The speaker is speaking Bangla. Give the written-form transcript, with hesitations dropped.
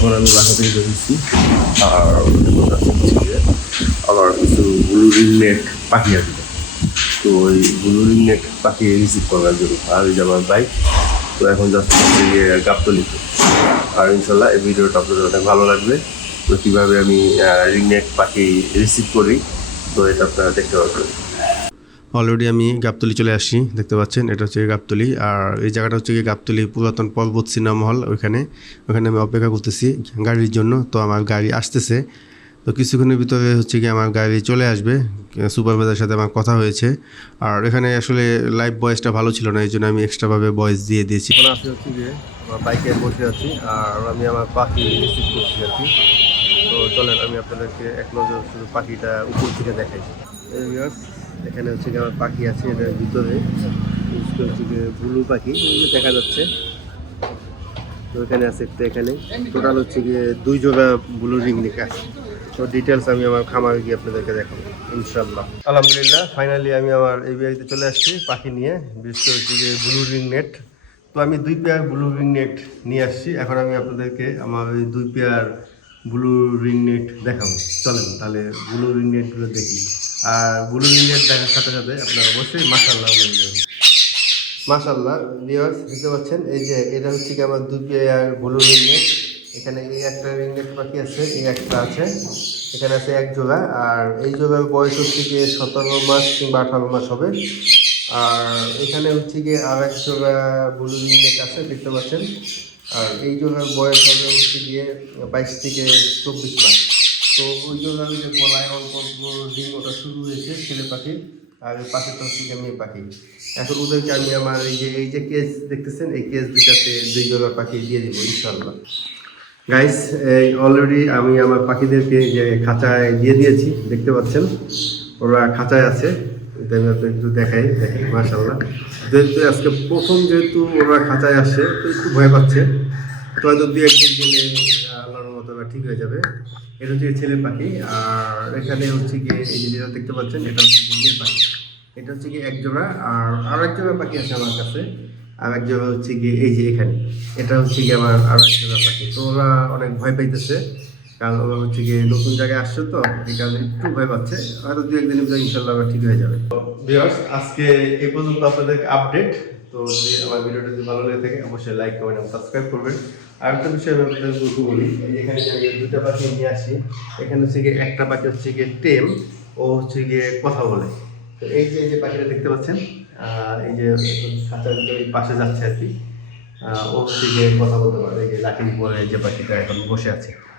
এখন আমি বাসা থেকে বেরোচ্ছি। আর আমার কিছু ব্লু রিংনেক পাখি আসবে, তো ওই ব্লু রিংনেক পাখি রিসিভ করার জন্য আর ওই যে আমার বাইক। তো এখন যাচ্ছি গাবতলিতে। আর ইনশাল্লাহ এই ভিডিওটা আপনাদের অনেক ভালো লাগবে। তো কীভাবে আমি রিংনেক পাখি রিসিভ করি, তো এটা আপনারা দেখতে পাবেন। অলরেডি আমি গাবতলি চলে আসছি, দেখতে পাচ্ছেন এটা হচ্ছে গাবতলি। আর এই জায়গাটা হচ্ছে কি গাবতলি পুরাতন পর্বত সিনেমা হল, ওইখানে আমি অপেক্ষা করতেছি গাড়ির জন্য। তো আমার গাড়ি আসতেছে, তো কিছুক্ষণের ভিতরে হচ্ছে কি আমার গাড়ি চলে আসবে। সুপারভাইজারের সাথে আমার কথা হয়েছে। আর এখানে আসলে লাইভ ভয়েসটা ভালো ছিল না, এই জন্য আমি এক্সট্রাভাবে ভয়েস দিয়ে দিয়েছি। এখন আপনি হচ্ছে যে আমার বাইকে বসে আছি আর আমি আমার পাখি রিসিভ করছি আর কি। তো চলেন আমি আপনাদেরকে এক নজর শুধু পাখিটা উপর থেকে দেখাই। এখানে হচ্ছে গিয়ে আমার পাখি আছে, এটার ভিতরে হচ্ছে গিয়ে ব্লু পাখি দেখা যাচ্ছে। তো এখানে আছে একটা, এখানে টোটাল হচ্ছে গিয়ে 2 জোড়া ব্লু রিংনেক আছে। তো ডিটেলস আমি আমার খামারে গিয়ে আপনাদেরকে দেখাবো ইনশাল্লাহ। আলহামদুলিল্লাহ ফাইনালি আমি আমার এই বাড়িতে চলে আসছি পাখি নিয়ে, বিশেষ করে হচ্ছে গিয়ে ব্লু রিংনেট। তো আমি 2 পেয়ার ব্লু রিংনেট নিয়ে আসছি। এখন আমি আপনাদেরকে আমার ওই 2 পেয়ার ব্লু রিংনেট দেখাবো। চলেন তাহলে ব্লু রিংনেটগুলো দেখি। আর ব্লু রিংনেট দেখার সাথে সাথে আপনারা অবশ্যই মাশাআল্লাহ বলবেন। মাশাআল্লাহ ভিউয়ার্স, দেখতে পাচ্ছেন এই যে এটা হচ্ছে কি আমার 2 পেয়ার ব্লু রিংনেট। এখানে এই একটা রিংনেট পাখি আছে, এই একটা আছে, এখানে আছে 1 জোড়া। আর এই জোড়ার বয়স হচ্ছে গিয়ে 17 মাস কিংবা 18 মাস হবে। আর এখানে হচ্ছে গিয়ে আর 1 জোড়া ব্লু রিংনেট আছে, দেখতে পাচ্ছেন। আর এই জোড়ার বয়স হবে হচ্ছে গিয়ে 22 থেকে 24 মাস। তো ওই জোড়ার যে গলায় অল্প অল্প ডিম ওটা শুরু হয়েছে ছেলে পাখির। আর এর পাশেটা হচ্ছে গিয়ে মেয়ে পাখি। এখন ওদেরকে আমি আমার এই যে কেস দেখতেছেন, এই কেস দুটাতে 2 জোড়া পাখি দিয়ে দিব ইনশাল্লাহ। গাইস, এই অলরেডি আমি আমার পাখিদেরকে যে খাঁচায় দিয়ে দিয়েছি, দেখতে পাচ্ছেন ওরা খাঁচায় আছে। এটা আমি আপনাকে একটু দেখেন মাশাআল্লাহ। যেহেতু আজকে প্রথম, যেহেতু ওরা খাঁচায় আসে তো একটু ভয় পাচ্ছে। তো হয়তো 2-1 দিন গেলে আল্লাহর মতো ওরা ঠিক হয়ে যাবে। এটা হচ্ছে ছেলে পাখি। আর এখানে হচ্ছে গিয়ে এই যে যেটা দেখতে পাচ্ছেন, এটা হচ্ছে মেয়ে পাখি। এটা হচ্ছে গিয়ে 1 জোড়া। আর 1 জোড়া পাখি আছে আমার কাছে। আর 1 জোড়া হচ্ছে গিয়ে এই যে এখানে, এটা হচ্ছে গিয়ে আমার আর 1 জোড়া পাখি। তো ওরা অনেক ভয় পাইতেছে, কারণ ওরা হচ্ছে গিয়ে নতুন জায়গায় আসছে, তো এই কারণে একটু ভয় পাচ্ছে। হয়তো 2-1 দিনের ভিতরে ইনশাল্লাহ আবার ঠিক হয়ে যাবে। ভিউয়ার্স, আজকে এই পর্যন্ত আপনাদেরকে আপডেট। তো যদি আমার ভিডিওটা যদি ভালো লেগে থাকে অবশ্যই লাইক কমেন্ট এবং সাবস্ক্রাইব করবেন। আর একটা বিষয় আমি আপনাদের বলি, এখানে যে আমি 2টা পাখি নিয়ে আসি, এখানে হচ্ছে গিয়ে একটা পাখি হচ্ছে গিয়ে টেম, ও হচ্ছে গিয়ে কথা বলে। তো এই যে পাখিটা দেখতে পাচ্ছেন, এই যে খাঁচার এই পাশে যাচ্ছে আর কি। ও হচ্ছে গিয়ে কথা বলতে পারে, এই যে লাঠির উপরে যে পাখিটা এখন বসে আছে।